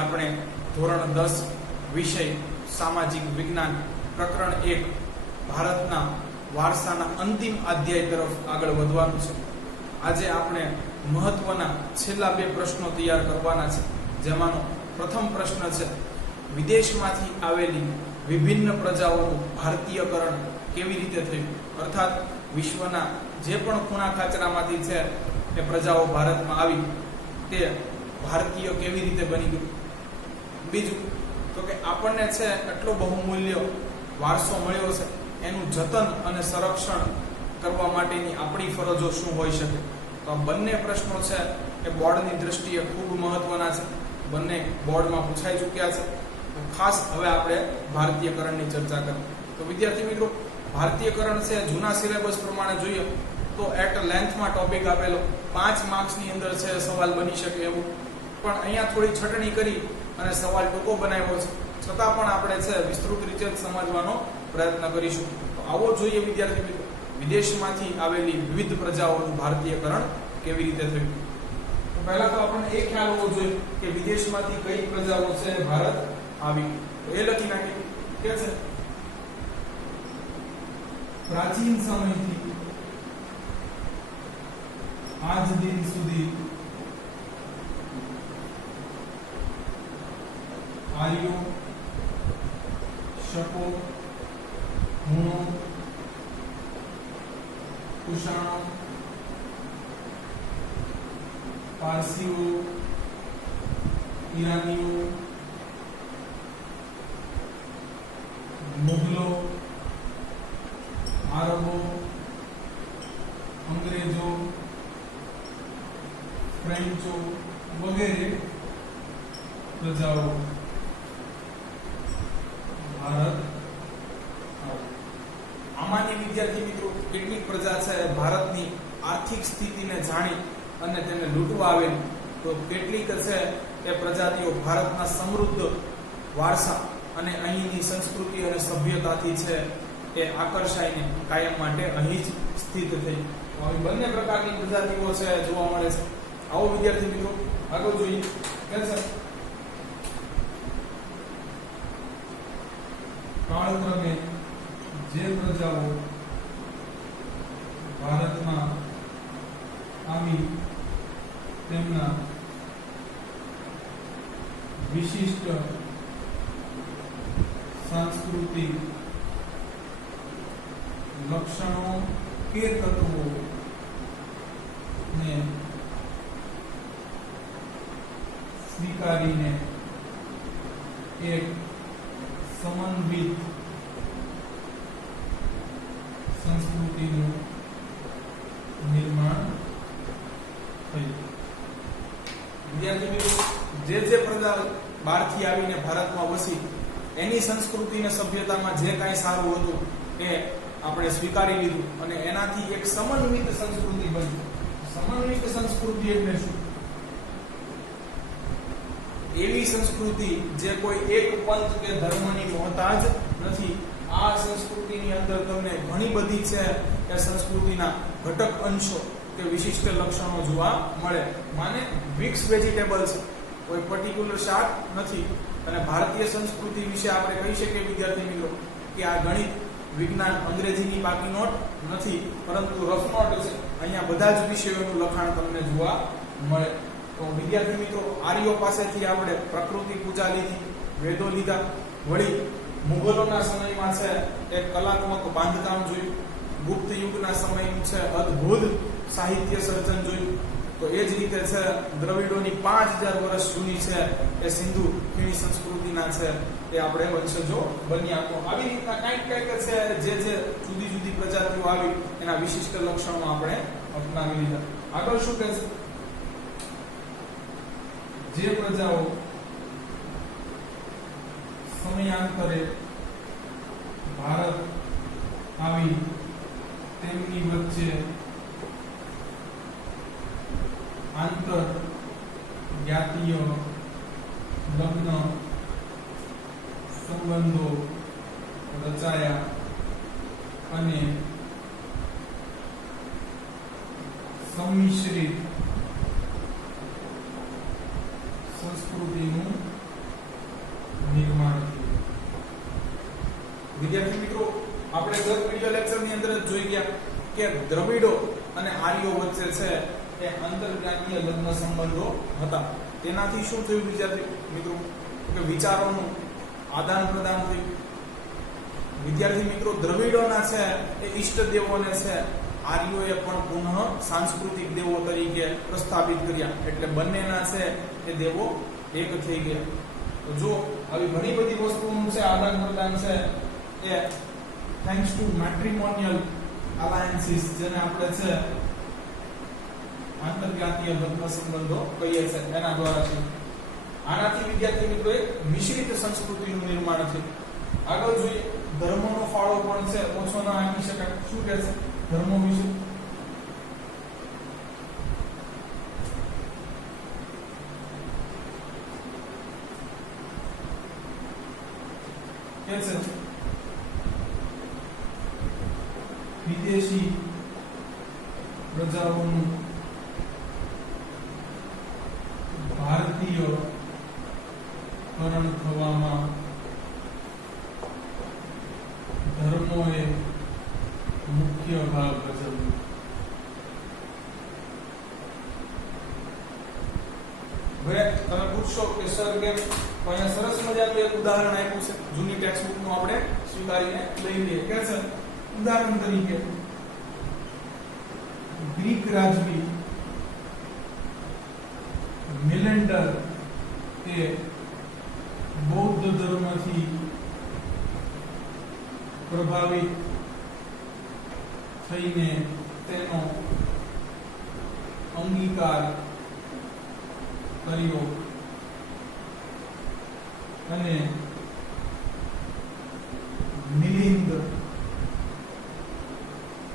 આપણે ધોરણ 10 વિષય સામાજિક વિજ્ઞાન પ્રકરણ 1 ભારતના વારસાના અંતિમ અધ્યાય તરફ આગળ વધવાનું છે. આજે આપણે મહત્વના છેલ્લા 2 પ્રશ્નો તૈયાર કરવાના છે, જેમાંનો પ્રથમ પ્રશ્ન છે વિદેશમાંથી આવેલી વિભિન્ન પ્રજાઓનું ભારતીયકરણ કેવી રીતે થયું, અર્થાત વિશ્વના જે પણ ખૂણા ખાચરામાંથી છે એ પ્રજાઓ ભારતમાં આવી તે ભારતીય કેવી રીતે બની ગયું. બીજું તો કે આપણને છે એટલો બહુમૂલ્ય વારસો મળ્યો છે, એનું જતન અને સંરક્ષણ કરવા માટેની આપણી ફરજો શું હોઈ શકે. તો આ બંને પ્રશ્નો છે એ બોર્ડની દ્રષ્ટિએ ખૂબ મહત્વના છે, બંને બોર્ડમાં પૂછાઈ ચૂક્યા છે. તો ખાસ હવે આપણે ભારતીયકરણની ચર્ચા કરીએ. તો વિદ્યાર્થી મિત્રો, ભારતીયકરણ છે જૂના સિલેબસ પ્રમાણે જોઈએ તો એટ લેન્થમાં ટોપિક આપેલો, 5 માર્ક્સની અંદર છે સવાલ બની શકે એવું, પણ અહીંયા થોડી છટણી કરી અને સવાલ ટૂંકો બનાવ્યો છે, છતાં પણ આપણે છે વિસ્તૃત રીતે સમજવાનો પ્રયત્ન કરીશું. તો આવો જોઈએ વિદ્યાર્થી મિત્રો, વિદેશમાંથી આવેલી વિવિધ પ્રજાઓનું ભારતીયકરણ કેવી રીતે થયું. તો પહેલા તો આપણને એ ખ્યાલ હોવો જોઈએ કે વિદેશમાંથી કઈ પ્રજાઓ છે ભારત આવી. તો એ લખી નાખીએ કે છે પ્રાચીન સમયથી આજ દિન સુધી આર્યો, શકો, હુણો, કુષાણો, પારસીઓ, ઈરાનીઓ, મુગલો, આરબો, અંગ્રેજો, ફ્રેન્ચો વગેરે પ્રજાઓ ભારત. આમાંની વિદ્યાર્થી મિત્રો કેટલીક પ્રજા છે ભારતની આર્થિક સ્થિતિને જાણી અને તેને લૂંટવા આવેલી, તો કેટલીક છે એ પ્રજાતિઓ ભારતના સમૃદ્ધ વારસા અને અહીંની સંસ્કૃતિ અને સભ્યતાથી છે એ આકર્ષાઈને કાયમ માટે અહીં જ સ્થિત થઈ. આવી બંને પ્રકારની પ્રજાતિઓ છે જોવા મળે છે. આવો વિદ્યાર્થી મિત્રો આગળ જોઈએ કે છે કાળક્રમે જે પ્રજાઓ ભારતમાં આવી તેમના વિશિષ્ટ સાંસ્કૃતિક લક્ષણો કે તત્વો ને સ્વીકારીને એક સમન્વિત સંસ્કૃતિનું નિર્માણ થયું. વિદ્યાર્થી મિત્રો, જે પ્રજા બહારથી આવીને ભારતમાં વસી એની સંસ્કૃતિ અને સભ્યતામાં જે કાંઈ સારું હતું એ આપણે સ્વીકારી લીધું અને એનાથી એક સમન્વિત સંસ્કૃતિ બની. સમન્વિત સંસ્કૃતિ એટલે શું? એવી સંસ્કૃતિ જે કોઈ એક પંથ કે ધર્મની મોહતાજ નથી. આ સંસ્કૃતિની અંદર તમને ઘણી બધી છે એ સંસ્કૃતિના ઘટક અંશો કે વિશિષ્ટ લક્ષણો જોવા મળે. માને મિક્સ વેજીટેબલ છે, કોઈ પર્ટિક્યુલર શાક નથી. અને ભારતીય સંસ્કૃતિ વિશે આપણે કહી શકીએ વિદ્યાર્થી મિત્રો કે આ ગણિત, વિજ્ઞાન, અંગ્રેજીની બાકી નોટ નથી, પરંતુ રફ નોટ છે. અહીંયા બધા જ વિષયોનું લખાણ તમને જોવા મળે. તો વિદ્યાર્થી મિત્રો, આર્યો પાસેથી આપણે પ્રકૃતિ પૂજા લીધી, વેદો લીધા, વળી મુગલોના સમયમાં છે એક કલાત્મક બાંધકામ જોયું, ગુપ્ત યુગના સમયનું છે અદ્ભુત સાહિત્ય સર્જન જોયું. તો એ જ રીતે છે દ્રવિડોની 5000 વર્ષ જૂની છે એ સિંધુ ખીણી સંસ્કૃતિના છે એ આપણે વંશજો બન્યા. તો આવી રીતના કંઈક છે જે જુદી જુદી પ્રજાતિઓ આવી એના વિશિષ્ટ લક્ષણો આપણે અપનાવી લીધા. આગળ શું કહે છે? જે પ્રજાઓ સમયાંતરે ભારત આવી તેમની વચ્ચે આંતર જ્ઞાતીય લગ્ન સંબંધો રચાયા અને સંમિશ્રિત સંસ્કૃતિનું નિર્માણ થયું. વિદ્યાર્થી મિત્રો, આપણે ગત વિડિયો લેક્ચરની અંદર જ જોઈ ગયા કે દ્રવિડો અને આર્યો વચ્ચે છે એ આંતરજ્ઞાતીય લગ્ન સંબંધો હતા. તેનાથી શું થયું વિદ્યાર્થી મિત્રો? કે વિચારોનું આદાન પ્રદાન થયું. વિદ્યાર્થી મિત્રો, દ્રવિડોના છે એ ઈષ્ટ દેવોને છે આર્યોએ પણ પુનઃ સાંસ્કૃતિક દેવો તરીકે પ્રસ્થાપિત કર્યા. એટલે બંનેના છે એ દેવો એક થઈ ગયા. તો જો આવી ઘણી બધી વસ્તુઓનું છે આદાન પ્રદાન છે એ થેન્ક્સ ટુ મેટ્રિમોનિયલ અલાયન્સીસ, જેને આપણે છે આંતરજ્ઞાતીય લગ્ન સંબંધો કહીએ છીએ, એના દ્વારા છે. આનાથી વિદ્યાર્થી મિત્રો એક મિશ્રિત સંસ્કૃતિનું નિર્માણ છે. આગળ જોઈએ, ધર્મનો ફાળો પણ છે ઓછો ન આપી શકાય. શું કહે છે ધર્મો વિશે? કે છે વિદેશી પ્રજાઓનું ભારતીય કરણ થવામાં ધર્મોએ મુખ્ય ભાગ ભજવ્યો. હવે તમે પૂછશો કે સર કેમ? તો અહીંયા સરસ મજાનું એક ઉદાહરણ આપ્યું છે, જૂની ટેક્સ્ટ બુક નું આપણે સ્વીકારીને લઈ લઈએ. કે છે ઉદાહરણ તરીકે ગ્રીક રાજવી મિલેન્ડર એ બૌદ્ધ ધર્મથી પ્રભાવિત થઈને તેનો અંગીકાર કર્યો અને મિલિંદ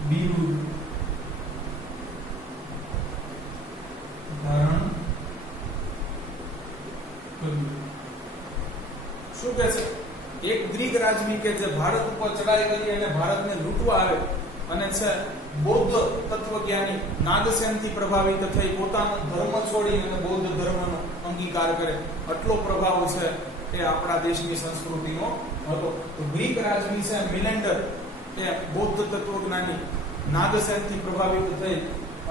બિરુદ ધારણ કર્યું. શું કહે છે? એક ગ્રીક રાજવી કે જે ભારત ઉપર ચડાઈ કરી અને ભારતને લૂંટવા આવે અને છે બૌદ્ધ તત્વજ્ઞાની નાગસેનથી પ્રભાવિત થઈ પોતાનો ધર્મ છોડી અને બૌદ્ધ ધર્મનો અંગીકાર કરે, આટલો પ્રભાવ છે એ આપણા દેશની સંસ્કૃતિનો હતો. તો ગ્રીક રાજવી છે મિલેન્ડર એ બૌદ્ધ તત્વજ્ઞાની નાગસેનથી પ્રભાવિત થઈ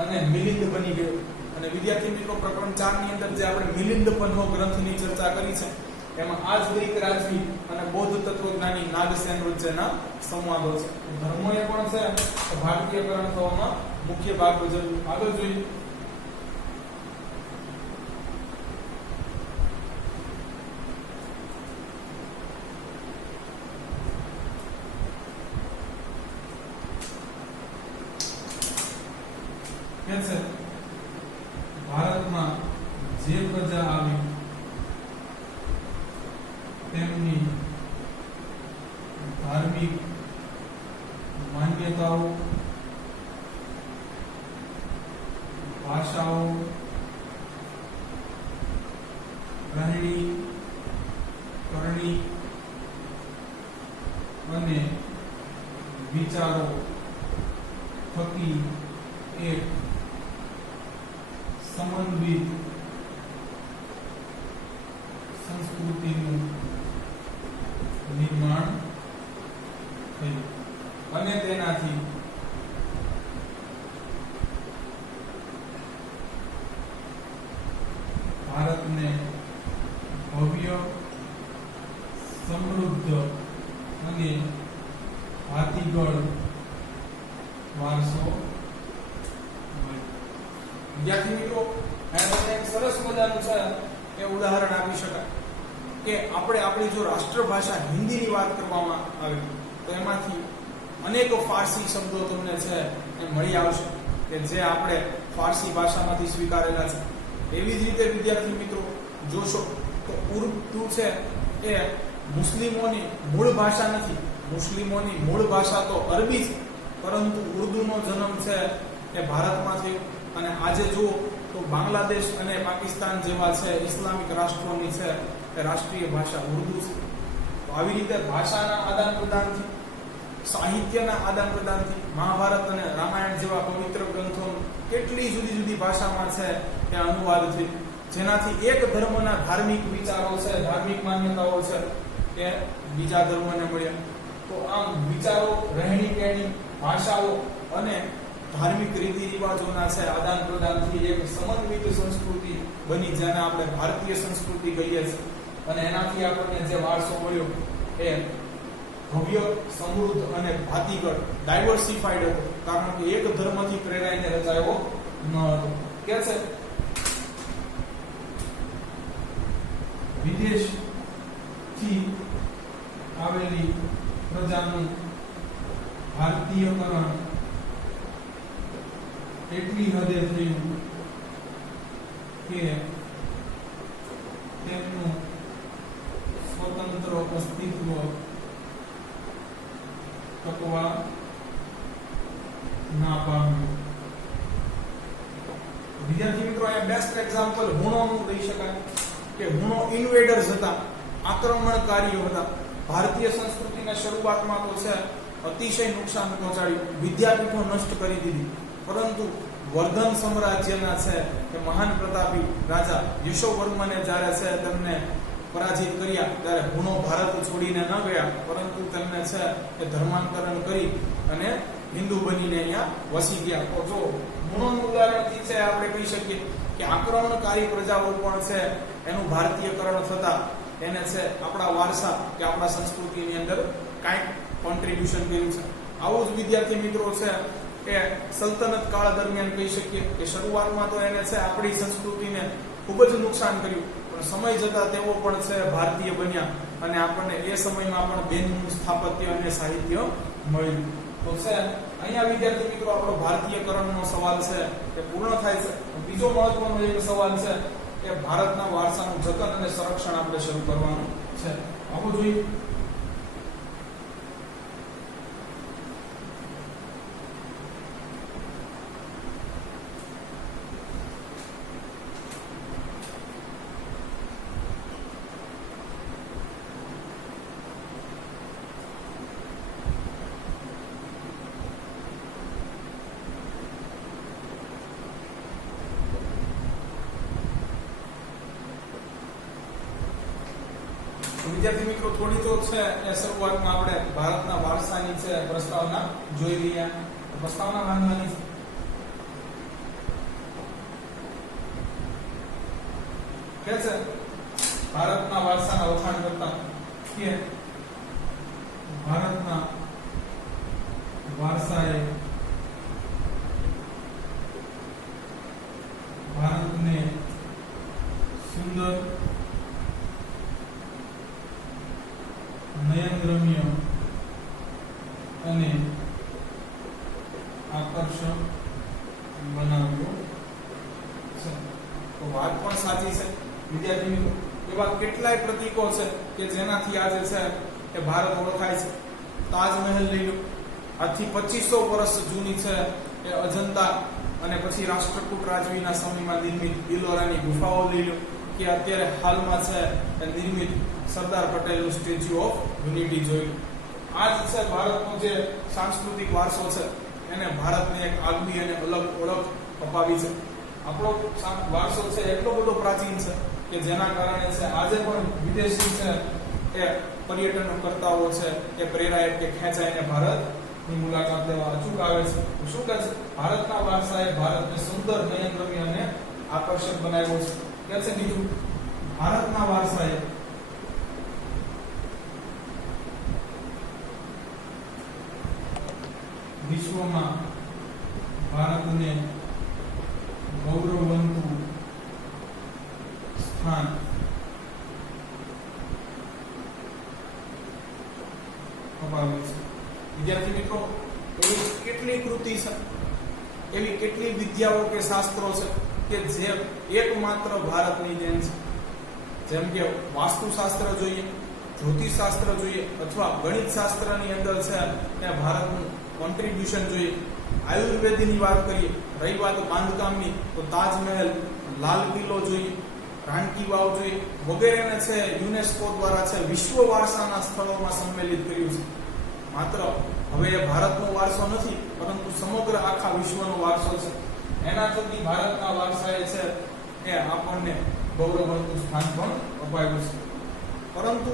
અને મિલિંદ બની ગયો. અને વિદ્યાર્થી મિત્રો, પ્રકરણ 4 ની અંદર જે આપણે મિલિંદ પન્નો ગ્રંથની ચર્ચા કરી છે એમાં આ જ ગ્રીક રાજવી અને બૌદ્ધ તત્વજ્ઞાની નાગસેન વચ્ચેના સંવાદો છે. ધર્મોએ પણ છે ભારતીયકરણ થવામાં મુખ્ય ભાગ ભજવ્યો. આગળ જોઈએ, કે છે ભારતમાં જે પ્રજા આવી તેમની ધાર્મિક માન્યતાઓ, ભાષાઓ, રહેણી કરણી અને વિચારો થકી એક સમન્વિત સંસ્કૃતિનું નિર્માણ થયું અને તેનાથી ભારતને ભવ્ય, સમૃદ્ધ અને હાથીગળ વારસો મળ્યો. વિદ્યાર્થી મિત્રો, તમને એક સરસ મજાનું છે એ ઉદાહરણ આપી શકાય કે આપણે આપણી જો રાષ્ટ્રભાષા હિન્દીની વાત કરવામાં આવે તો એમાંથી અનેક ફારસી શબ્દો તમને છે એ મળી આવશે કે જે આપણે ફારસી ભાષામાંથી સ્વીકારેલા છે. એવી જ રીતે વિદ્યાર્થી મિત્રો જોશો તો ઉર્દુ છે એ મુસ્લિમોની મૂળ ભાષા નથી. મુસ્લિમોની મૂળ ભાષા તો અરબી છે, પરંતુ ઉર્દુનો જન્મ છે એ ભારતમાં થયો. અને આજે જુઓ તો બાંગ્લાદેશ અને પાકિસ્તાન જેવા છે ઇસ્લામિક રાષ્ટ્રોની છે એ રાષ્ટ્રીય ભાષા ઉર્દુ છે. તો આવી રીતે ભાષાના આદાન પ્રદાનથી, સાહિત્યના આદાન પ્રદાનથી મહાભારત અને રામાયણ જેવા પવિત્ર ગ્રંથોનું કેટલી જુદી જુદી ભાષામાં છે એ અનુવાદ થયો. જેનાથી એક ધર્મના ધાર્મિક વિચારો છે, ધાર્મિક માન્યતાઓ છે કે બીજા ધર્મને મળ્યા. તો આમ વિચારો, રહેણી કહેણી, ભાષાઓ અને ધાર્મિક રીતિ રિવાજોના છે આદાન પ્રદાનથી એક સમન્વિત સંસ્કૃતિ બની, જેને આપણે ભારતીય સંસ્કૃતિ કહીએ છીએ. અને એનાથી આપણને જે વારસો મળ્યો એ ભવ્ય, સમૃદ્ધ અને ભાતીગળ, ડાયવર્સિફાઈડ હતો, કારણ કે એક ધર્મથી પ્રેરાઈને રચાયો ન હતો. કે છે વિદેશથી આવેલી પ્રજાનું ભારતીયકરણ એટલી હદે થયું કે તેમનું સ્વતંત્ર અસ્તિત્વ ટકવા ના પામ્યું. વિદ્યાર્થી મિત્રો, અહીંયા બેસ્ટ એક્ઝામ્પલ હુણોનું લઈ શકાય કે હુણો ઇન્વેડર્સ હતા, આક્રમણકારીઓ હતા. ભારતીય સંસ્કૃતિને શરૂઆતમાં તો છે અતિશય નુકસાન પહોંચાડ્યું, વિદ્યાપીઠો નષ્ટ કરી દીધી. પરંતુ વર્ધન સામ્રાજ્યના છે કે મહાન પ્રતાપી રાજા યશોવર્મને જ્યારે છે તેમને પરાજિત કર્યા, ત્યારે હુણો ભારત છોડીને ન ગયા, પરંતુ તેમને છે કે ધર્માંતરણ કરી અને હિન્દુ બનીને અહીંયા વસી ગયા. તો જો હુણોનું ઉદાહરણથી છે આપણે કહી શકીએ કે આક્રમણકારી પ્રજાઓ પણ છે એનું ભારતીયકરણ થતા એને છે આપણા વારસા કે આપણા સંસ્કૃતિની અંદર કાંઈક કોન્ટ્રીબ્યુશન કર્યું છે. આવું જ વિદ્યાર્થી મિત્રો છે કે સલ્તનત કાળ દરમિયાન કહી શકીએ કે શરૂઆતમાં તો એને છે આપણી સંસ્કૃતિને ખૂબ જ નુકસાન કર્યું, પણ સમય જતા તેઓ પણ છે ભારતીય બન્યા અને આપણને એ સમયમાં પણ બેનનું સ્થાપત્ય અને સાહિત્ય મળ્યું. તો છે અહીંયા વિદ્યાર્થી મિત્રો આપણો ભારતીયકરણનો સવાલ છે કે પૂર્ણ થાય છે. બીજો મહત્વનો એક સવાલ છે કે ભારતના વારસાનું જતન અને સંરક્ષણ આપણે શરૂ કરવાનું છે. આવું જોઈએ. વિદ્યાર્થી મિત્રો, થોડી તો છે એ શરૂઆતમાં આપણે ભારતના વારસાની છે પ્રસ્તાવના જોઈ લઈએ. પ્રસ્તાવના વાંચવાની છે કે છે ભારતના વારસાના વખાણ કરતા કે ભારતના વારસાએ ભારતને સુંદર, નયનરમ્ય અને આકર્ષક બનાવ્યો છે. તો વાત પણ સાચી છે વિદ્યાર્થી મિત્રો. એવા કેટલાય પ્રતીકો છે કે જેનાથી આજે છે કે ભારત ઓળખાય છે. તાજમહેલ લઈ લો, આજથી 2500 વર્ષ જૂની છે એ અજંતા અને પછી રાષ્ટ્રકૂટ રાજવીના સમયમાં નિર્મિત ઇલોરાની ગુફાઓ લઈ લો, કે અત્યારે હાલમાં છે એ નિર્મિત સરદાર પટેલનું સ્ટેચ્યુ ઓફ યુનિટી જોયું. આ જ છે ભારતનો જે સાંસ્કૃતિક વારસો છે એને ભારતને એક આગવી અને અલગ ઓળખ અપાવી છે. આપણો વારસો છે એટલો બધો પ્રાચીન છે કે જેના કારણે છે આજે પણ વિદેશી છે એ પર્યટન કરતાઓ છે એ પ્રેરાય કે ખેંચાઈને ભારતની મુલાકાત લેવા અચૂક આવે છે. શું કહે છે? ભારતના વારસાએ ભારતને સુંદર, નયનરમ્ય અને આકર્ષક બનાવ્યો છે. કે છે બીજું, ભારતના વારસાએ વિશ્વમાં ભારતને ગૌરવવંતું સ્થાન અપાવ્યું છે. વિદ્યાર્થી મિત્રો, એવી કેટલી કૃતિ છે, એવી કેટલી વિદ્યાઓ કે શાસ્ત્રો છે કે જે એકમાત્ર ભારતની દેન છે. જેમ કે વાસ્તુશાસ્ત્ર જોઈએ, જ્યોતિષશાસ્ત્ર જોઈએ અથવા ગણિત શાસ્ત્રની અંદર છે ત્યાં ભારતનું કોન્ટ્રીબ્યુશન જોઈએ. આયુર્વેદની વાત કરીએ, રહી વાત બાંધકામની, તો તાજમહેલ, લાલ કિલ્લો જોઈએ, રાણકી વાવ જોઈએ, વગેરેને છે યુનેસ્કો દ્વારા છે વિશ્વ વારસાના સ્થળોમાં સંમેલિત કર્યું છે. માત્ર હવે એ ભારતનો વારસો નથી, પરંતુ સમગ્ર આખા વિશ્વનો વારસો છે. એના થકી ભારતના વારસાએ છે એ આપણને ગૌરવવંતું સ્થાન પણ અપાયું છે. પરંતુ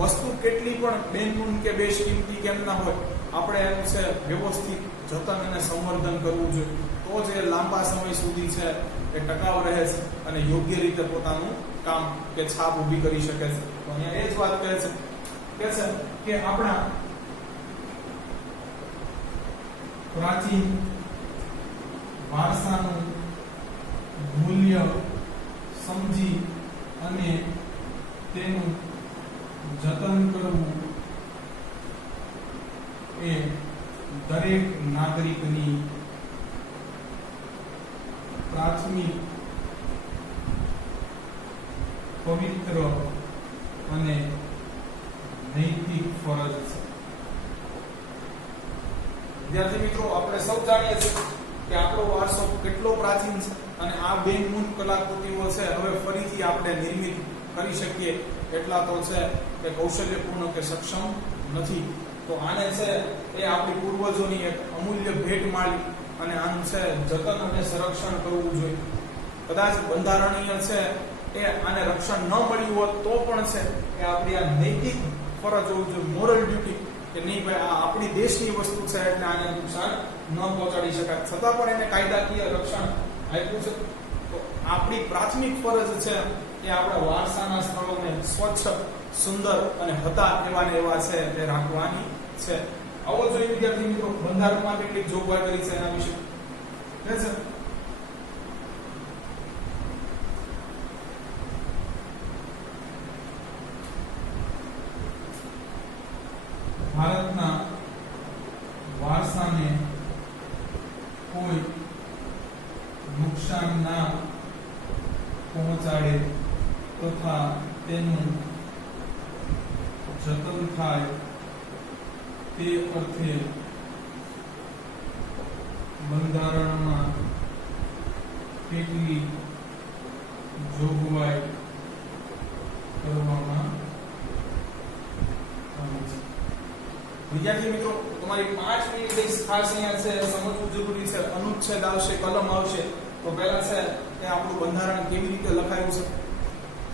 વસ્તુ કેટલી પણ બેનમૂન કે બેશકીમતી કેમ ના હોય, આપણે એનું છે વ્યવસ્થિત જતન અને સંવર્ધન કરવું જોઈએ. તો જ એ લાંબા સમય સુધી છે એ ટકાઉ રહે છે અને યોગ્ય રીતે પોતાનું કામ કે છાપ ઊભી કરી શકે છે. તો અહીંયા એ જ વાત કહે છે કે આપણા પ્રાચીન વારસાનું મૂલ્ય સમજી અને તેનું જતન કરવું એ દરેક નાગરિકની પ્રાથમિક, પવિત્ર અને નૈતિક ફરજ છે. વિદ્યાર્થી મિત્રો, આપણે સૌ જાણીએ છીએ કે આપણો વારસો કેટલો પ્રાચીન છે અને આ બેનમૂન કલાકૃતિઓ છે હવે ફરીથી આપણે નિર્મિત કરી શકીએ એટલા તો છે કે કૌશલ્યપૂર્ણ કે સક્ષમ નથી. તો આને છે એ આપણી પૂર્વજોની એક અમૂલ્ય ભેટ માળી અને આનું છે જતન અને સંરક્ષણ કરવું જોઈએ. કદાચ બંધારણીય છે એ આને રક્ષણ ન મળ્યું હોત તો પણ છે એ આપણી આ નૈતિક ફરજ હોવી જોઈએ, મોરલ ડ્યુટી, કે નહીં ભાઈ આ આપણી દેશની વસ્તુ છે એટલે આને નુકસાન ન પહોંચાડી શકાય. છતાં પણ એને કાયદાકીય રક્ષણ આપ્યું છે. તો આપણી પ્રાથમિક ફરજ છે કે આપણા વારસાના સ્થળોને સ્વચ્છ, સુંદર અને હતા એવા ને એવા છે એ રાખવાની છે. આવો જોઈએ વિદ્યાર્થી મિત્રો બંધારણમાં કેટલીક જોગવાઈ કરી છે એના વિશે છે. ભારતના વારસાને કોઈ નુકસાન ના પહોંચાડે તથા તેનું જતન થાય તે અર્થે બંધારણમાં કેટલી જોગવાઈ કરવામાં આવે છે. વિદ્યાર્થી મિત્રો, તમારી 5 મિનિટ ખાસ અહીંયા છે સમજવું જરૂરી છે. અનુચ્છેદ આવશે, કલમ આવશે. તો પહેલા છે કે આપણું બંધારણ કેવી રીતે લખાયું છે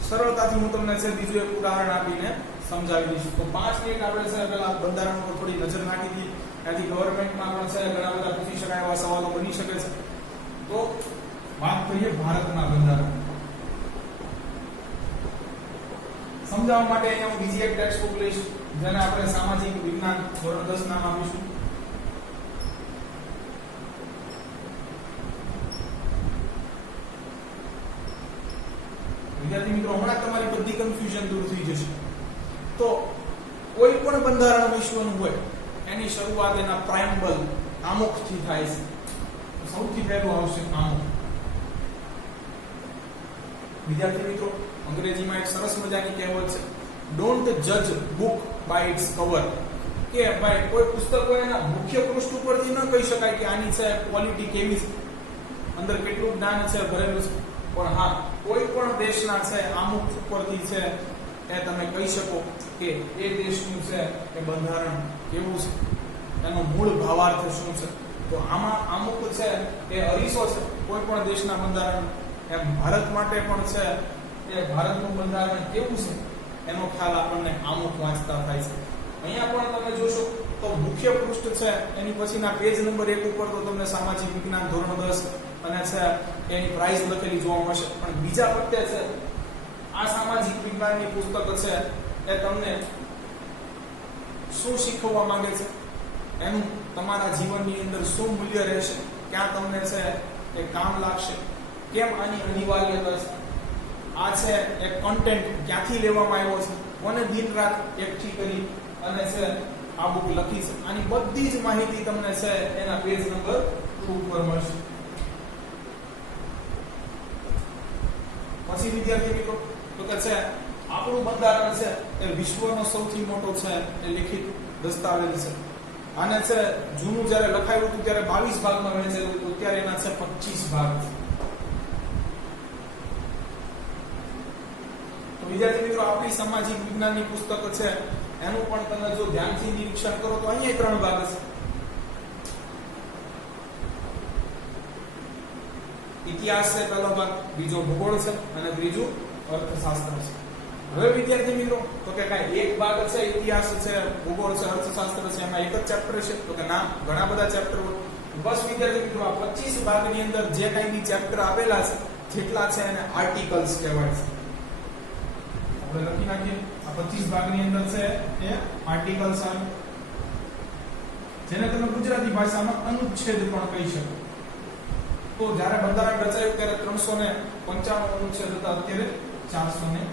સરળતાથી હું તમને છે બીજું એક ઉદાહરણ આપીને સમજાવી દઈશ. તો 5 મિનિટ આપણે છે પહેલા બંધારણ પર થોડી નજર નાખી હતી. ત્યાંથી ગવર્મેન્ટમાં પણ છે ઘણા બધા પૂછી શકાય એવા સવાલો બની શકે છે. તો વાત કરીએ ભારતના બંધારણ. સમજાવવા માટે અહીંયા હું બીજી એક ટેક્સ્ટ બુક લઈશ જેને આપણે સામાજિક વિજ્ઞાન ધોરણ 10 નામ આપીશું. વિદ્યાર્થી મિત્રો, હમણાં તમારી બધી કન્ફ્યુઝન દૂર થઈ જશે. તો કોઈ પણ બંધારણ વિશ્વનું હોય એની શરૂઆત એના પ્રાઇમ્બલ આમુખથી થાય છે. સૌથી પહેલું આવશે આમુખ. વિદ્યાર્થી મિત્રો, અંગ્રેજીમાં એક સરસ મજાની કહેવત છે, ડોન્ટ જજ બુક બાય ઇટ્સ કવર. કે ભાઈ કોઈ પુસ્તક હોય એના મુખ્ય પૃષ્ઠ ઉપરથી ન કહી શકાય કે આની છે ક્વોલિટી કેવી છે, અંદર કેટલું જ્ઞાન છે ભરેલું છે. પણ હા, કોઈ પણ દેશના છે આમુખ ઉપરથી છે એ તમે કહી શકો કે એ દેશનું છે એ બંધારણ કેવું છે, એનો મૂળ ભાવાર્થ શું છે. તો આમાં આમુખ છે એ અરીસો છે કોઈ પણ દેશના બંધારણ. એમ ભારત માટે પણ છે એ ભારતનું બંધારણ કેવું છે એનો ખ્યાલ આપણને આમુખ વાંચતા થાય છે. અહીંયા પણ તમે જોશો તો મુખ્ય પૃષ્ઠ છે એની પછીના પેજ નંબર 1 ઉપર તો તમને સામાજિક વિજ્ઞાન ધોરણ 10 અને છે એની પ્રાઇઝ લખેલી જોવા મળશે. પણ બીજા પ્રત્યે છે આ સામાજિક વિજ્ઞાનની પુસ્તક છે એ તમને શું શીખવવા માંગે છે, એનું તમારા જીવનની અંદર શું મૂલ્ય રહેશે, ક્યાં તમને છે એ કામ લાગશે, કેમ આની અનિવાર્યતા છે, આ છે એ કન્ટેન્ટ ક્યાંથી લેવામાં આવ્યો છે, કોને દિન રાત એકઠી કરી અને છે આ બુક લખી છે. આની બધી જ માહિતી તમને છે એના પેજ નંબર 2 ઉપર મળશે. પછી વિદ્યાર્થી મિત્રો, તો કે છે આપણું બંધારણ છે એ વિશ્વનો સૌથી મોટો છે એ લિખિત દસ્તાવેજ છે. આને છે જૂનું જ્યારે લખાયું હતું ત્યારે 22 ભાગમાં વહેંચેલું હતું, ત્યારે એના છે 25 ભાગ છે. તો વિદ્યાર્થી મિત્રો, આપણી સામાજિક વિજ્ઞાનની પુસ્તક છે એનું પણ તમે જો ધ્યાનથી નિરીક્ષણ કરો તો અહીંયા 3 ભાગ છે. ઇતિહાસ છે પહેલો ભાગ, બીજો ભૂગોળ છે અને ત્રીજું અર્થશાસ્ત્ર છે. હવે વિદ્યાર્થી મિત્રો તો કે કાંઈ એક ભાગ છે ઇતિહાસ છે, ભૂગોળ છે, અર્થશાસ્ત્ર છે, એમાં એક જ ચેપ્ટર છે? તો કે ના, ઘણા બધા ચેપ્ટર હોય. બસ વિદ્યાર્થી મિત્રો આ 25 ભાગની અંદર જે કાંઈ બી ચેપ્ટર આપેલા છે જેટલા છે એને આર્ટિકલ્સ કહેવાય છે. આપણે લખી નાખીએ આ 25 ભાગની અંદર છે એ આર્ટિકલ્સ આવે, જેને તમે ગુજરાતી ભાષામાં અનુચ્છેદ પણ કહી શકો. તો જ્યારે બંધારણ રચાયું ત્યારે 395 અનુચ્છેદ હતા, અત્યારે 470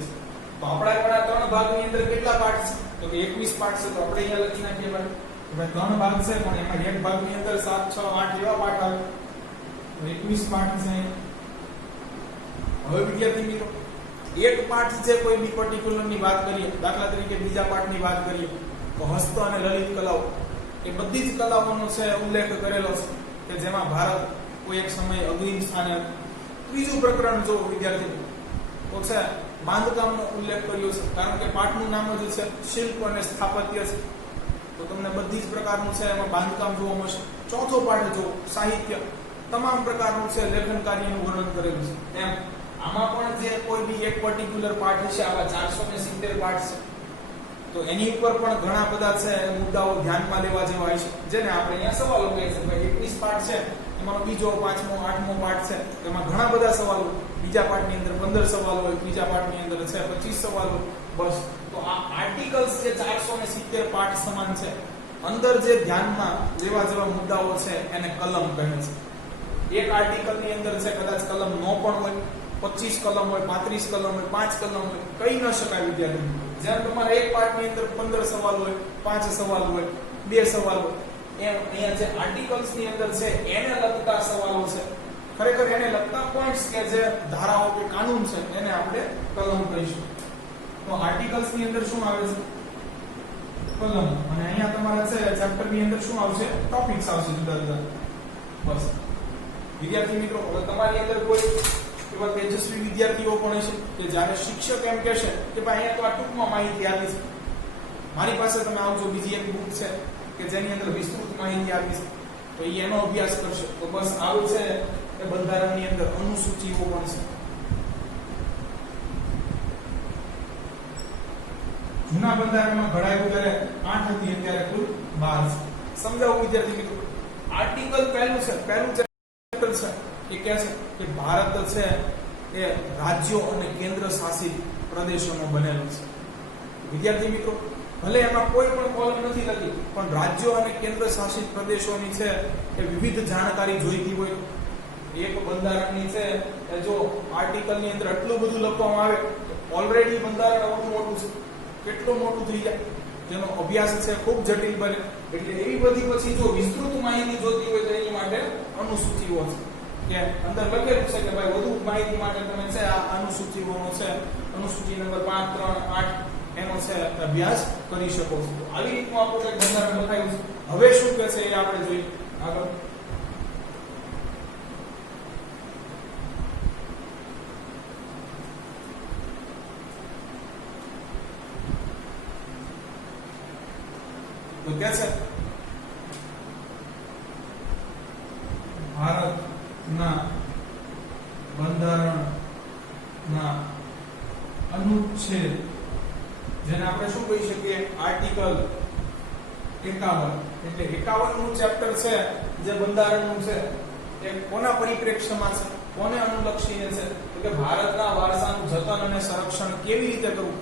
છે. તો આપણા પણ આ ત્રણ ભાગની અંદર કેટલા પાઠ છે? તો કે 21 પાઠ છે. તો આપણે અહીંયા લખી નાખીએ ભાઈ ત્રણ ભાગ છે, પણ એમાં એક ભાગની અંદર 7, 6, 8 એવા પાઠ આવે. તો 21 પાઠ છે. હવે વિદ્યાર્થી મિત્રો એક પાઠ છે કોઈ બી પર્ટિક્યુલર ની વાત કરીએ, દાખલા તરીકે બીજા પાઠની વાત કરીએ તો હસ્ત અને લલિત કલાઓ, એ બધી જ કલાઓનો છે ઉલ્લેખ કરેલો છે કે જેમાં ભારત કોઈ એક સમય અગ્રીમ સ્થાને. ત્રીજું પ્રકરણ જો વિદ્યાર્થી તો છે બાંધકામનો ઉલ્લેખ કર્યો છે, કારણ કે પાઠનું નામ જ છે શિલ્પ અને સ્થાપત્ય છે. તો તમને બધી જ પ્રકારનું છે એમાં બાંધકામ જોવા મળશે. ચોથો પાઠ જો સાહિત્ય, તમામ પ્રકારનું છે લેખન કાર્યનું વર્ણન કરેલું છે. એમ આમાં પણ જે કોઈ બી એક પર્ટિક્યુલર પાઠ છે, આવા 470 પાઠ છે, તો એની ઉપર પણ ઘણા બધા છે મુદ્દાઓ ધ્યાનમાં લેવા જેવા હોય છે, જેને આપણે અહીંયા સવાલો કહીએ છીએ. ભાઈ 21 પાઠ છે, એમાં બીજો 5મો 8મો પાઠ છે, એમાં ઘણા બધા સવાલો. બીજા પાઠની અંદર 15 સવાલો હોય, ત્રીજા પાઠની અંદર છે 25 સવાલો. બસ તો આ આર્ટિકલ્સ જે 470 પાઠ સમાન છે, અંદર જે ધ્યાનમાં લેવા જેવા મુદ્દાઓ છે એને કલમ કહે છે. એક આર્ટિકલની અંદર છે કદાચ કલમ નો પણ હોય, 25 કલમ હોય, 35 કલમ હોય, 5 કલમ હોય, કહી ન શકાય વિદ્યાર્થી. જેમ તમારે એક પાઠની અંદર 15 સવાલ હોય, 5 સવાલ હોય, 2 સવાલ હોય, એમ અહીંયા જે આર્ટિકલ્સ ની અંદર છે એને લગતા સવાલો છે, ખરેખર એને લગતા પોઈન્ટ્સ કે જે ધારાઓ કે કાનૂન છે એને આપણે કલમ કહીશું. તો આર્ટિકલ્સ ની અંદર શું આવે છે? કલમ. અને અહીંયા તમારા છે ચેપ્ટર ની અંદર શું આવશે? ટોપિક્સ આવશે જુદા જુદા. બસ વિદ્યાર્થી મિત્રો, હવે તમારી અંદર કોઈ એવા તેજસ્વી વિદ્યાર્થીઓ પણ છે કે જ્યારે શિક્ષક એમ કહેશે કે ભાઈ અહીંયા તો આ ટૂંકમાં માહિતી આપી છે, મારી પાસે તમે આવજો, બીજી એક બુક છે કે જેની અંદર વિસ્તૃત માહિતી આપી છે, તો એ એનો અભ્યાસ કરશે. તો બસ આવું છે એ બંધારણની અંદર અનુસૂચિઓ પણ છે. જૂના બંધારણમાં ઘડાયું ત્યારે 8 હતી, અત્યારે કુલ 12 છે. સમજાવું વિદ્યાર્થી મિત્રો. આર્ટિકલ પહેલું ચેપ્ટર છે એ કહે છે કે ભારત છે એ રાજ્યો અને કેન્દ્ર શાસિત પ્રદેશોનો બનેલો છે. વિદ્યાર્થી મિત્રો, ભલે એમાં કોઈ પણ કોલમ નથી લખી, પણ રાજ્યો અને કેન્દ્ર શાસિત પ્રદેશોની છે એ વિવિધ જાણકારી જોઈતી હોય. એક બંધારણની છે એ જો આર્ટિકલની અંદર આટલું બધું લખવામાં આવે, ઓલરેડી બંધારણ આવડું મોટું છે, કેટલું મોટું થઈ જાય, જેનો અભ્યાસ છે ખૂબ જટિલ બને. એટલે એવી બધી પછી જો વિસ્તૃત માહિતી જોતી હોય તો એની માટે અનુસૂચિઓ છે કે અંદર લખેલું છે કે ભાઈ વધુ માહિતી માટે તમે છે આ અનુસૂચિઓનો છે અનુસૂચિ નંબર 5, 3, 8 એનો છે અભ્યાસ કરી શકો છો. તો આવી રીતનું આપણું એક બંધારણ લખાયું છે. હવે શું કહે છે એ આપણે જોઈએ આગળ. તો કે છે ભારતના બંધારણના અનુચ્છેદ, જેને આપણે શું કહી શકીએ? આર્ટિકલ 51. એટલે 51નું ચેપ્ટર છે જે બંધારણનું છે એ કોના પરિપ્રેક્ષ્યમાં છે, કોને અનુલક્ષીને છે? તો કે ભારતના વારસાનું જતન અને સંરક્ષણ કેવી રીતે કરવું,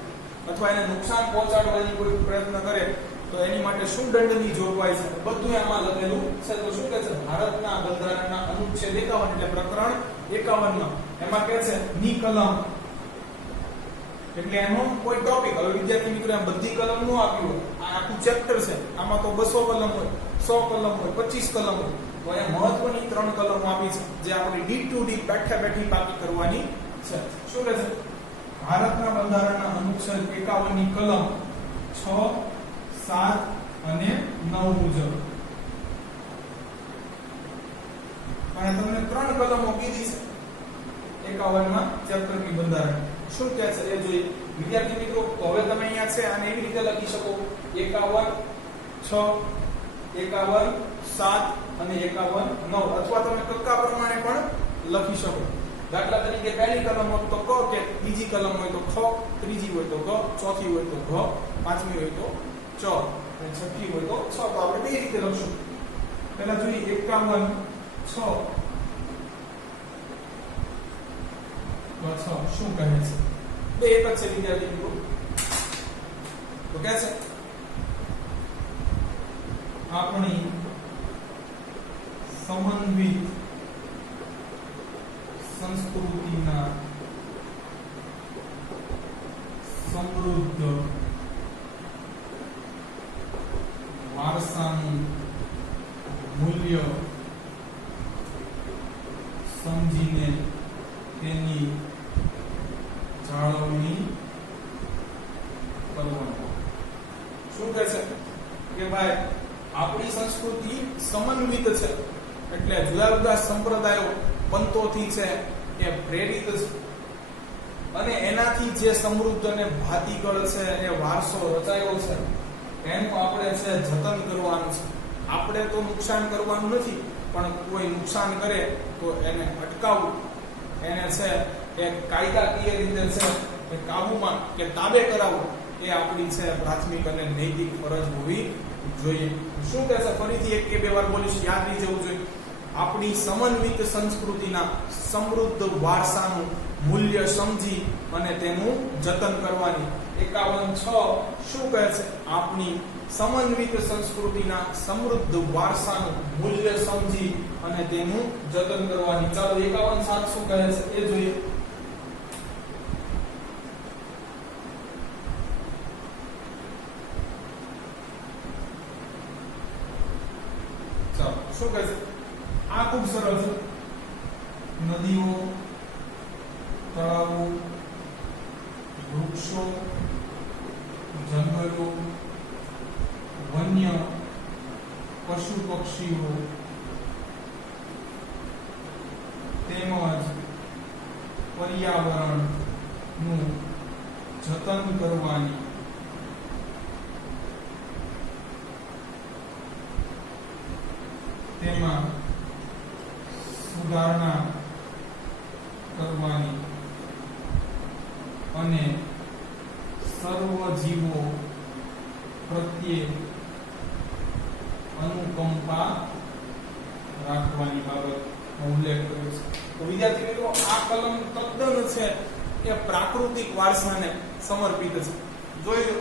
અથવા એને નુકસાન પહોંચાડવાની કોઈ પ્રયત્ન કરે તો એની માટે શું દંડની જોગવાઈ છે, બધું એમાં લખેલું છે. તો શું કહે છે? ભારતના બંધારણના અનુચ્છેદ 51 એટલે પ્રકરણ 51માં એમાં કહે છે ની કલમ, એટલે એનો કોઈ ટોપિક. હવે વિદ્યાર્થી મિત્રો એમ બધી કલમ નો આપ્યું હોય, આ આખું ચેપ્ટર છે, આમાં તો 200 કલમ હોય, 100 કલમ હોય, 25 કલમ હોય, તો અહીંયા મહત્વની 3 કલમો આપી છે જે આપણે ડીપ ટુ ડીપ બેઠી પાકી કરવાની છે. શું કહે છે? ભારતના બંધારણના અનુચ્છેદ 51 ની કલમ 6, 7 અને 9 મુજબ. અને તમને 3 કલમો કીધી છે 51માં ચેપ્ટરની બંધારણ. શું કહે છે એ જોઈએ વિદ્યાર્થી મિત્રો. તો હવે તમે અહીંયા છે આને એવી રીતે લખી શકો 51, 6, 51, 7 અને 51, 9, અથવા તમે કક્કા પ્રમાણે પણ લખી શકો. દાખલા તરીકે પહેલી કલમ હોય તો ક, કે બીજી કલમ હોય તો ખ, ત્રીજી હોય તો ગ, ચોથી હોય તો ઘ, પાંચમી હોય તો ચ અને છઠ્ઠી હોય તો છ. તો આપણે બે રીતે લખશું. પહેલા જોઈએ 51 6 શું કહે છે? બે એક જ છે વિદ્યાર્થી મિત્રો. તો કહે છે આપણી સમન્વિત સંસ્કૃતિના સમૃદ્ધ વારસાનું મૂલ્ય સમજીને તેની જાળવણી કરવાની. શું કહે છે કે ભાઈ આપણી સંસ્કૃતિ સમન્વિત છે, એટલે જુદા જુદા સંપ્રદાયો પંથોથી છે એ પ્રેરિત છે અને એનાથી જે સમૃદ્ધ અને ભાતીગળ છે એ વારસો રચાયો છે એનું આપણે છે જતન કરવાનું છે. આપણે તો નુકસાન કરવાનું નથી, પણ કોઈ નુકસાન કરે તો એને અટકાવવું, એને છે એ કાયદાકીય રીતે છે એ કાબુમાં કે તાબે કરાવવું, એ આપણી છે પ્રાથમિક અને નૈતિક ફરજ હોવી જોઈએ. શું કહે છે? ફરીથી એક કે બે વાર બોલીશ, યાદ રહી જવું જોઈએ. આપણી સમન્વિત સંસ્કૃતિના સમૃદ્ધ વારસાનું મૂલ્ય સમજી અને તેનું જતન કરવાની. 51 6 શું કહે છે? આપણી સમન્વિત સંસ્કૃતિના સમૃદ્ધ વારસાનું મૂલ્ય સમજી અને તેનું જતન કરવાની. ચાલો 51 7 શું કહે છે એ જોઈએ. ચાલો શું કહે છે? આ ખૂબ સરળ છે. નદીઓ, તળાવો, વૃક્ષો, જંગલો, વન્ય પશુ પક્ષીઓ તેમજ પર્યાવરણનું જતન કરવાની તેમાં સુધારણા કરવાની અને સર્વ જીવો પ્રત્યે અનુકંપા રાખવાની બાબતનો ઉલ્લેખ કર્યો છે. તો વિદ્યાર્થી મિત્રો, આ કલમ તદ્દન છે એ પ્રાકૃતિક વારસાને સમર્પિત છે. જોઈ લો,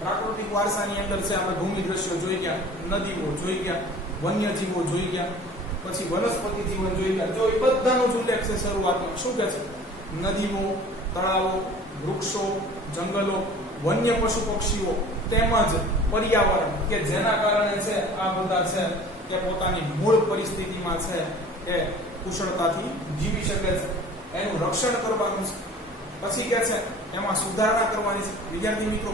પ્રાકૃતિક વારસાની અંદર છે આપણે ભૂમિ દ્રશ્યો જોઈ ગયા, નદીઓ જોઈ ગયા, વન્યજીવો જોઈ ગયા, પછી વનસ્પતિ જીવન જોઈ ગયા. જો એ બધાનો જ ઉલ્લેખ છે શરૂઆતમાં. શું કહે છે? નદીઓ, તળાવો, વૃક્ષો, જંગલો, વન્ય પશુ પક્ષીઓ તેમજ પર્યાવરણ કે જેના કારણે છે આ બધા છે કે પોતાની મૂળ પરિસ્થિતિમાં છે એ કુશળતાથી જીવી શકે છે, એનું રક્ષણ કરવાનું છે. પછી કે છે એમાં સુધારણા કરવાની છે. વિદ્યાર્થી મિત્રો,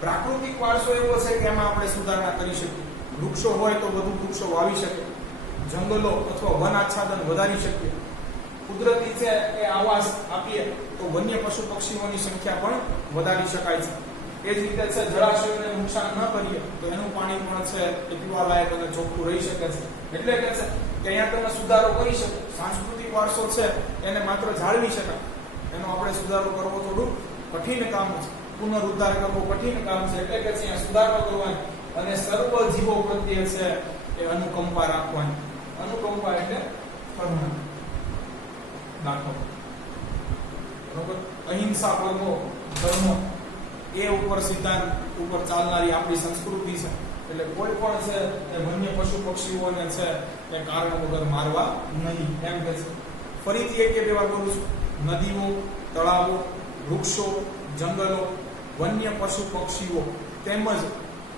પ્રાકૃતિક વારસો એવો છે કે એમાં આપણે સુધારણા કરી શકીએ. વૃક્ષો હોય તો વધુ વૃક્ષો વાવી શકે, જંગલો અથવા વન આચ્છાદન વધારી શકીએ, કુદરતી છે એ આવાસ આપીએ તો વન્ય પશુ પક્ષીઓની સંખ્યા પણ વધારી શકાય છે. એ જ રીતે છે જળાશયોને નુકસાન ન કરીએ તો એનું પાણી પણ છે એ પીવાલાયક અને ચોખ્ખું રહી શકે છે. એટલે કે છે કે અહીંયા તમે સુધારો કરી શકો. સાંસ્કૃતિક વારસો છે એને માત્ર જાળવી શકાય, એનો આપણે સુધારો કરવો થોડું કઠિન કામ છે, પુનરુદ્ધાર કરવો કઠિન કામ છે. એટલે કે અહીંયા સુધારો કરવાની અને સર્વ જીવો પ્રત્યે છે એ અનુકંપા રાખવાની. અનુકંપા એટલે કરુણા દાખવો. બરોબર? અહિંસા પરમો ધર્મ એ ઉપર સિદ્ધાંત ઉપર ચાલનારી આપણી સંસ્કૃતિ છે. એટલે કોઈ પણ છે એ વન્ય પશુ પક્ષીઓને છે એ કારણ વગર મારવા નહીં, એમ કહે છે. ફરીથી એક કે બે વાર બોલું છું. નદીઓ, તળાવો, વૃક્ષો, જંગલો, વન્ય પશુ પક્ષીઓ તેમજ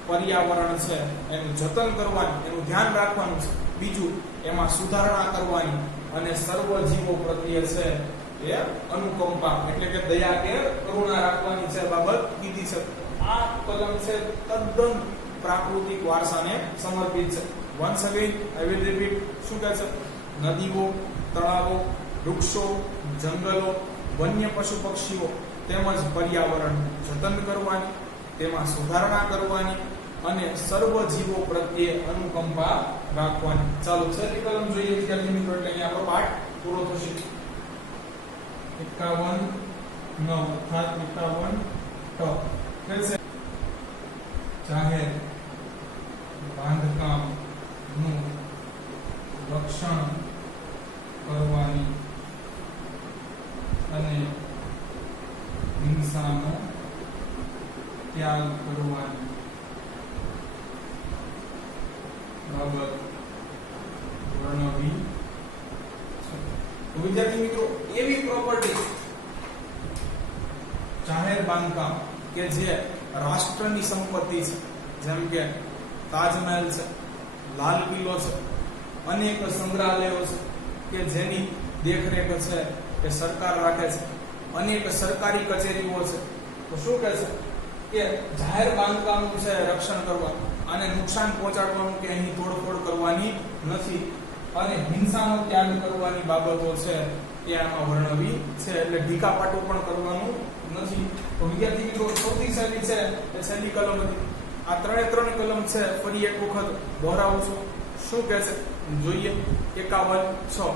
પર્યાવરણ છે એનું જતન કરવાનું, એનું ધ્યાન રાખવાનું છે. બીજું, એમાં સુધારણા કરવાની અને સર્વ જીવો પ્રત્યે છે એ અનુકંપા એટલે કે દયા કે કરુણા રાખવાની છે બાબત કીધી છે. આ કલમ છે તદ્દન પ્રાકૃતિક વારસાને સમર્પિત છે. Once again I will repeat. શું કહે છે? નદીઓ, તળાવો, વૃક્ષો, જંગલો, વન્ય પશુ પક્ષીઓ તેમજ પર્યાવરણ જતન કરવાની, તેમાં સુધારણા કરવાની અને સર્વ જીવો પ્રત્યે અનુકંપા રાખવાની. ચાલો છેલ્લી કલમ જોઈએ વિદ્યાર્થી મિત્રો, એટલે અહીંયા આપણો પાઠ પૂરો થશે. 51 अर्थात 51 फिर से जाहेर बांधकाम નું રક્ષણ કરવાની અને હિંસાનો ત્યાગ કરવાની બાબત વર્ણવી છે. તો વિદ્યાર્થી મિત્રો, એવી પ્રોપર્ટી જાહેર બાંધકામ કે જે રાષ્ટ્રની સંપત્તિ છે, જેમ કે તાજમહેલ છે, લાલ કિલ્લો છે, અનેક સંગ્રહાલયો છે કે જેની દેખરેખ છે કે સરકાર રાખે છે, અનેક સરકારી કચેરીઓ છે, તો શું કહે છે કે જાહેર બાંધકામનું છે રક્ષણ કરવા, આને નુકસાન પહોંચાડવાનું કે અહીં તોડફોડ કરવાની નથી અને હિંસાનો ત્યાગ કરવાની બાબતો છે એ આમાં વર્ણવી છે. એટલે ઢીકાપાટું પણ કરવાનું નથી. તો વિદ્યાર્થી મિત્રો, સૌથી સહેલી છે એ સહેલી કલમ હતી. આ ત્રણ કલમ છે ફરી એક વખત દોહરાવું છું. શું કહે છે જોઈએ. 51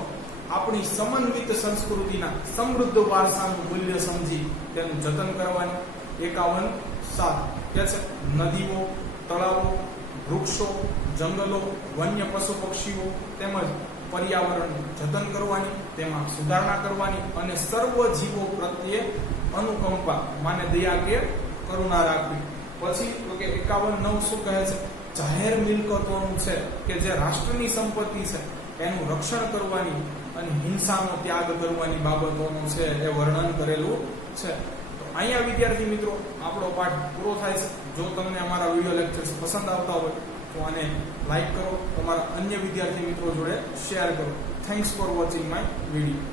આપણી સમન્વિત સંસ્કૃતિના સમૃદ્ધ વારસાનું મૂલ્ય સમજી તેનું જતન કરવાની. 51 કે છે નદીઓ, તળાવો, વૃક્ષો, જંગલો, વન્ય પશુ પક્ષીઓ તેમજ પર્યાવરણનું જતન કરવાની, તેમાં સુધારણા કરવાની અને સર્વ જીવો પ્રત્યે અનુકંપા માને દયા કે કરુણા રાખવી. પછી તો કે 51 શું કહે છે, જાહેર મિલકતોનું છે કે જે રાષ્ટ્રની સંપત્તિ છે એનું રક્ષણ કરવાની અને હિંસાનો ત્યાગ કરવાની બાબતોનું છે એ વર્ણન કરેલું છે. તો અહીંયા વિદ્યાર્થી મિત્રો આપણો પાઠ પૂરો થાય છે. જો તમને અમારા વિડિયો લેક્ચર્સ પસંદ આવતા હોય તો આને લાઈક કરો, તમારા અન્ય વિદ્યાર્થી મિત્રો જોડે શેર કરો. Thanks for watching my video.